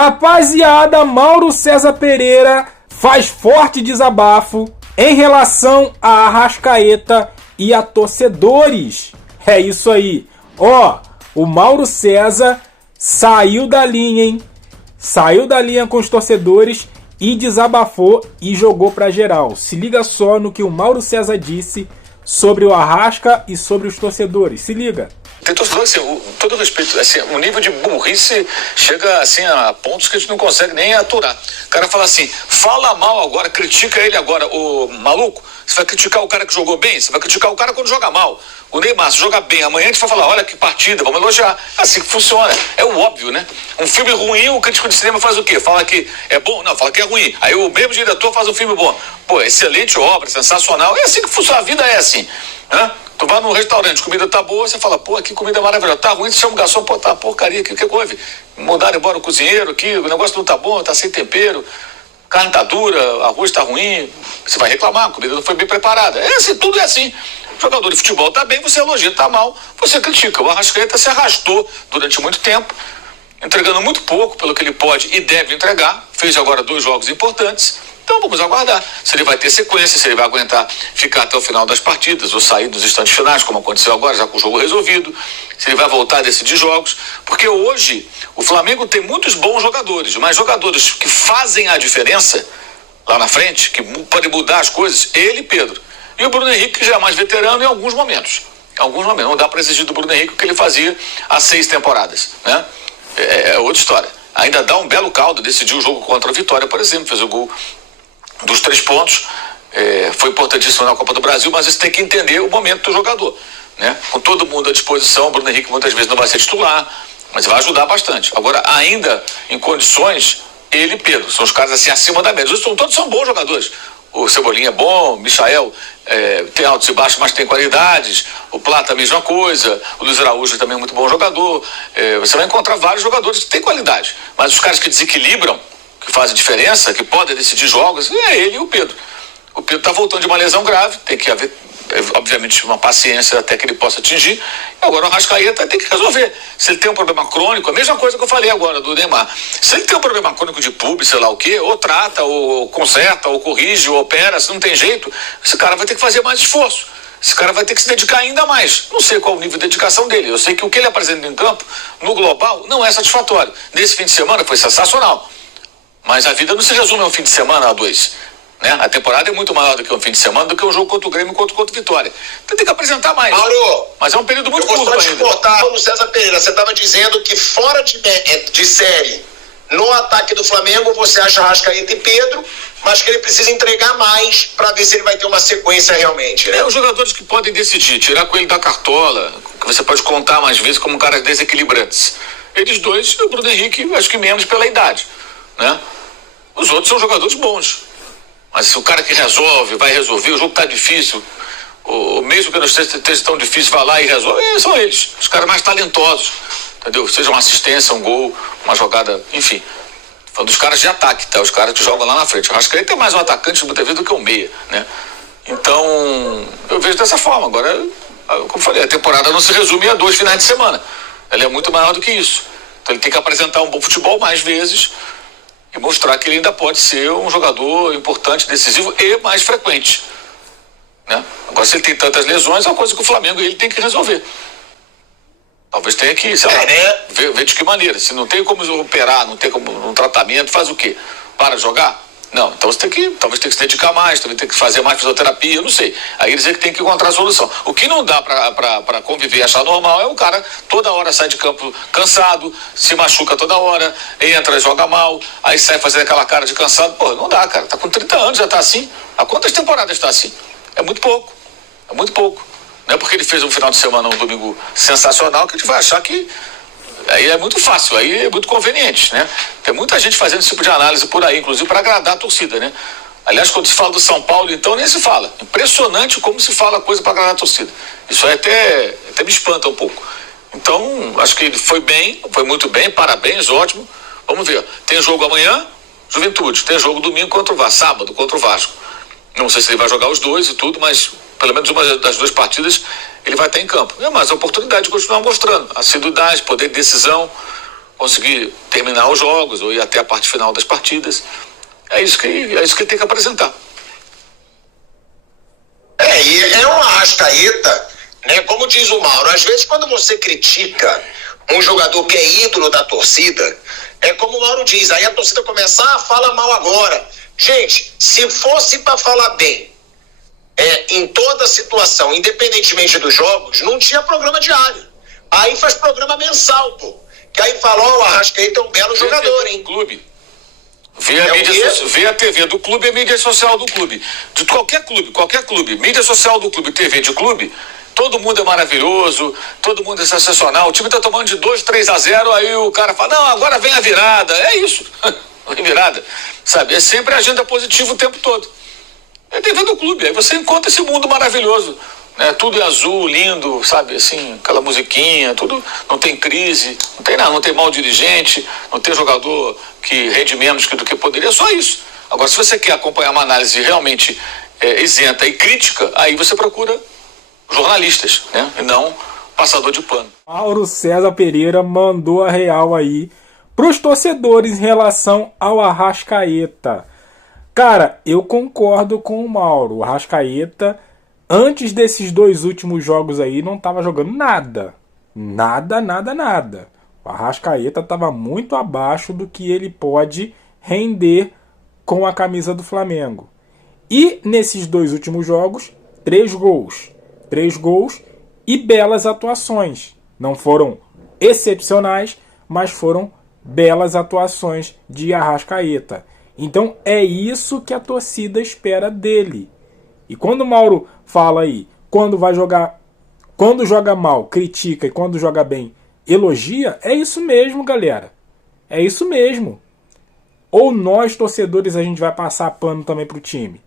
Rapaziada, Mauro César Pereira faz forte desabafo em relação a Arrascaeta e a torcedores. É isso aí. Ó, o Mauro César saiu da linha, hein? Saiu da linha com os torcedores e desabafou e jogou pra geral. Se liga só no que o Mauro César disse sobre o Arrasca e sobre os torcedores. Se liga. Tem torcedor, assim, todo respeito, assim, o nível de burrice chega assim, a pontos que a gente não consegue nem aturar. O cara fala assim, fala mal agora, critica ele agora, o maluco, você vai criticar o cara que jogou bem, você vai criticar o cara quando joga mal. O Neymar, se joga bem, amanhã a gente vai falar, olha que partida, vamos elogiar. Assim que funciona, é o óbvio, né? Um filme ruim, o crítico de cinema faz o quê? Fala que é bom? Não, fala que é ruim. Aí o mesmo diretor faz um filme bom. Pô, excelente obra, sensacional. É assim que funciona, a vida é assim, né? Tu vai num restaurante, comida tá boa, você fala, pô, que comida maravilhosa. Tá ruim, você chama o garçom, pô, tá porcaria, que houve? Mandaram embora o cozinheiro aqui, o negócio não tá bom, tá sem tempero, carne tá dura, arroz tá ruim. Você vai reclamar, a comida não foi bem preparada. É assim, tudo é assim. O jogador de futebol tá bem, você elogia, tá mal, você critica. O Arrascaeta se arrastou durante muito tempo, entregando muito pouco pelo que ele pode e deve entregar. Fez agora 2 jogos importantes. Então vamos aguardar se ele vai ter sequência, se ele vai aguentar ficar até o final das partidas ou sair dos instantes finais, como aconteceu agora, já com o jogo resolvido, se ele vai voltar a decidir jogos, porque hoje o Flamengo tem muitos bons jogadores, mas jogadores que fazem a diferença lá na frente, que podem mudar as coisas, ele e Pedro. E o Bruno Henrique, que já é mais veterano em alguns momentos. Não dá para exigir do Bruno Henrique o que ele fazia há 6 temporadas, né? É outra história. Ainda dá um belo caldo, decidiu o jogo contra a Vitória, por exemplo, fez o gol dos 3 pontos, foi importantíssimo na Copa do Brasil, mas você tem que entender o momento do jogador, né? Com todo mundo à disposição, o Bruno Henrique muitas vezes não vai ser titular, mas vai ajudar bastante. Agora, ainda em condições, ele e Pedro, são os caras assim acima da média. Todos são bons jogadores. O Cebolinha é bom, o Michael tem altos e baixos, mas tem qualidades, o Plata a mesma coisa, o Luiz Araújo também é muito bom jogador. Você vai encontrar vários jogadores que têm qualidade, mas os caras que desequilibram, que fazem diferença, que podem decidir jogos, é ele e o Pedro. O Pedro está voltando de uma lesão grave, tem que haver, obviamente, uma paciência até que ele possa atingir. E agora o Arrascaeta tem que resolver. Se ele tem um problema crônico, a mesma coisa que eu falei agora do Neymar. Se ele tem um problema crônico de pub, sei lá o quê, ou trata, ou conserta, ou corrige, ou opera, se não tem jeito, esse cara vai ter que fazer mais esforço. Esse cara vai ter que se dedicar ainda mais. Não sei qual o nível de dedicação dele. Eu sei que o que ele apresenta em campo, no global, não é satisfatório. Nesse fim de semana foi sensacional. Mas a vida não se resume a um fim de semana, a 2. Né? A temporada é muito maior do que um fim de semana, do que um jogo contra o Grêmio contra o Vitória. Então tem que apresentar mais. Mauro, mas é um período muito curto ainda. Eu gostaria de cortar no César Pereira. Você estava dizendo que fora de série, no ataque do Flamengo, você acha Arrascaeta e Pedro, mas que ele precisa entregar mais para ver se ele vai ter uma sequência realmente, né? Os jogadores que podem decidir, tirar com ele da cartola, que você pode contar mais vezes como caras desequilibrantes. Eles dois, e o Bruno Henrique, acho que menos pela idade, né? Os outros são jogadores bons. Mas se o cara que resolve, vai resolver, o jogo tá difícil, ou mesmo que não esteja tão difícil, vai lá e resolve, são eles, os caras mais talentosos, entendeu? Seja uma assistência, um gol, uma jogada, enfim. Falando dos caras de ataque, tá? Os caras que jogam lá na frente. Eu acho que ele tem mais um atacante muitas vezes do que um meia, né? Então, eu vejo dessa forma. Agora, como eu falei, a temporada não se resume a 2 finais de semana. Ela é muito maior do que isso. Então ele tem que apresentar um bom futebol mais vezes e mostrar que ele ainda pode ser um jogador importante, decisivo e mais frequente, né? Agora, se ele tem tantas lesões, é uma coisa que o Flamengo ele tem que resolver. Talvez tenha que, sei lá, ver de que maneira. Se não tem como operar, não tem como um tratamento, faz o quê? Para de jogar? Não, então você talvez tenha que se dedicar mais, talvez tenha que fazer mais fisioterapia, eu não sei. Aí eles é que tem que encontrar a solução. O que não dá para conviver e achar normal é o cara toda hora sai de campo cansado, se machuca toda hora, entra, joga mal, aí sai fazendo aquela cara de cansado. Pô, não dá, cara, tá com 30 anos, já tá assim. Há quantas temporadas está assim? É muito pouco, é muito pouco. Não é porque ele fez um final de semana, um domingo sensacional, que a gente vai achar que aí é muito fácil, aí é muito conveniente, né? Tem muita gente fazendo esse tipo de análise por aí, inclusive para agradar a torcida, né? Aliás, quando se fala do São Paulo, então nem se fala. Impressionante como se fala coisa para agradar a torcida. Isso aí até me espanta um pouco. Então, acho que ele foi bem, foi muito bem, parabéns, ótimo. Vamos ver, tem jogo amanhã, Juventude, tem jogo domingo contra o Vasco, sábado contra o Vasco. Não sei se ele vai jogar os dois e tudo, mas pelo menos uma das 2 partidas ele vai estar em campo. É mais a oportunidade de continuar mostrando assiduidade, poder de decisão, conseguir terminar os jogos ou ir até a parte final das partidas. É isso que ele tem que apresentar. E é uma Arrascaeta, né? Como diz o Mauro, às vezes quando você critica um jogador que é ídolo da torcida, é como o Mauro diz, aí a torcida começa, fala mal agora. Gente, se fosse para falar bem, em toda situação, independentemente dos jogos, não tinha programa diário. Aí faz programa mensal, pô. Que aí fala, o Arrascaeta é um belo jogador, hein? Clube. Vê a TV do clube e a mídia social do clube. De qualquer clube. Mídia social do clube, TV de clube, todo mundo é maravilhoso, todo mundo é sensacional. O time tá tomando de 2, 3-0, aí o cara fala, não, agora vem a virada. É isso. Vem virada. Sabe? É sempre agenda positiva o tempo todo. É TV do clube. Aí você encontra esse mundo maravilhoso. Né? Tudo é azul, lindo, sabe? Assim, aquela musiquinha, tudo. Não tem crise, não tem nada, não tem mau dirigente, não tem jogador que rende menos do que poderia, só isso. Agora, se você quer acompanhar uma análise realmente isenta e crítica, aí você procura jornalistas, né? E não passador de pano. Mauro César Pereira mandou a real aí pros torcedores em relação ao Arrascaeta. Cara, eu concordo com o Mauro. O Arrascaeta, antes desses 2 últimos jogos aí, não estava jogando nada. Nada. O Arrascaeta estava muito abaixo do que ele pode render com a camisa do Flamengo. E nesses 2 últimos jogos, 3 gols. 3 gols e belas atuações. Não foram excepcionais, mas foram belas atuações de Arrascaeta. Então é isso que a torcida espera dele. E quando o Mauro fala aí, quando joga mal, critica, e quando joga bem, elogia, é isso mesmo, galera. É isso mesmo. Ou nós, torcedores, a gente vai passar pano também pro time.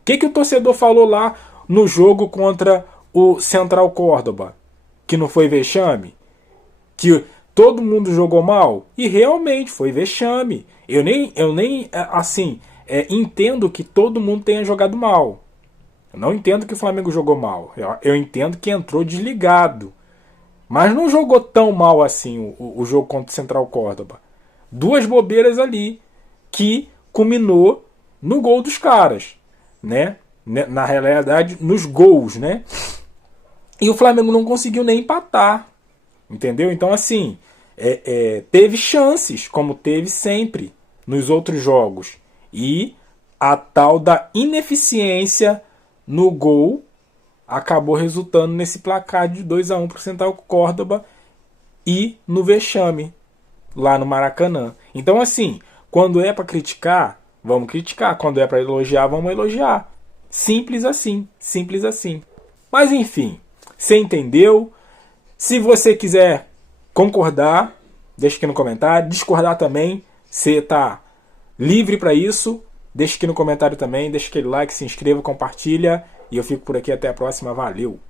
O que o torcedor falou lá no jogo contra o Central Córdoba? Que não foi vexame? Que todo mundo jogou mal? E realmente foi vexame. Eu nem entendo que todo mundo tenha jogado mal. Eu não entendo que o Flamengo jogou mal. Eu entendo que entrou desligado. Mas não jogou tão mal assim o jogo contra o Central Córdoba. 2 bobeiras ali que culminou no gol dos caras, né? Na realidade, nos gols, né? E o Flamengo não conseguiu nem empatar, entendeu? Então, assim, teve chances, como teve sempre nos outros jogos. E a tal da ineficiência no gol acabou resultando nesse placar de 2-1 para o Central Córdoba e no vexame lá no Maracanã. Então, assim, quando é para criticar, vamos criticar. Quando é para elogiar, vamos elogiar. Simples assim, simples assim. Mas, enfim, você entendeu? Se você quiser concordar, deixa aqui no comentário. Discordar também, você tá livre para isso. Deixa aqui no comentário também, deixa aquele like, se inscreva, compartilha. E eu fico por aqui, até a próxima. Valeu!